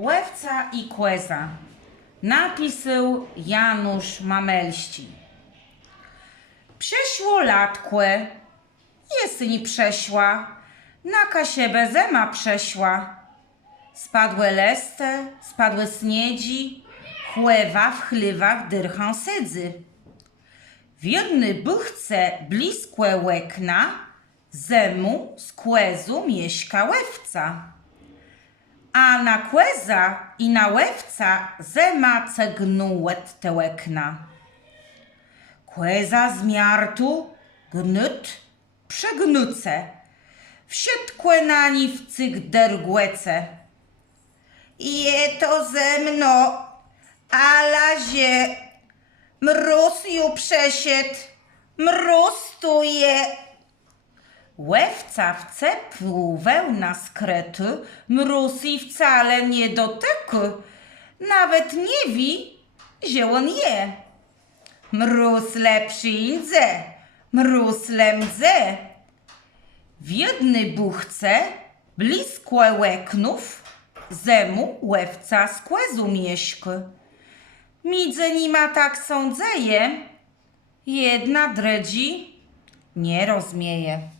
Łewca i kłeza. Napisał Janusz Mamelści. Przeszło latkłe, jesień przeszła, na kasie bezema przeszła. Spadłe leszcze, spadłe sniedzi, chłewa w chlywach dyrchą sydzy. W jednej buchce bliskłe łekna, zemu z kłezu mieszka łewca. A na kłeza i na łewca zema cegnułet te łekna. Kłeza z miartu gnyt przegnuce, wsiedkłe na ni w cyk dergłece. Je to ze mno, alazie, mróz ju przesiedł, mróz tu je. Łewca wcepł wełna z krety, mróz i wcale nie dotyku, nawet nie wi, że on je. Mróz lepszy indze, mróz lemdze. W jednej buchce, bliskłe łeknów, zemu łewca z kłezu mieszka. Midze nima tak sądzeje, jedna dredzi nie rozmieje.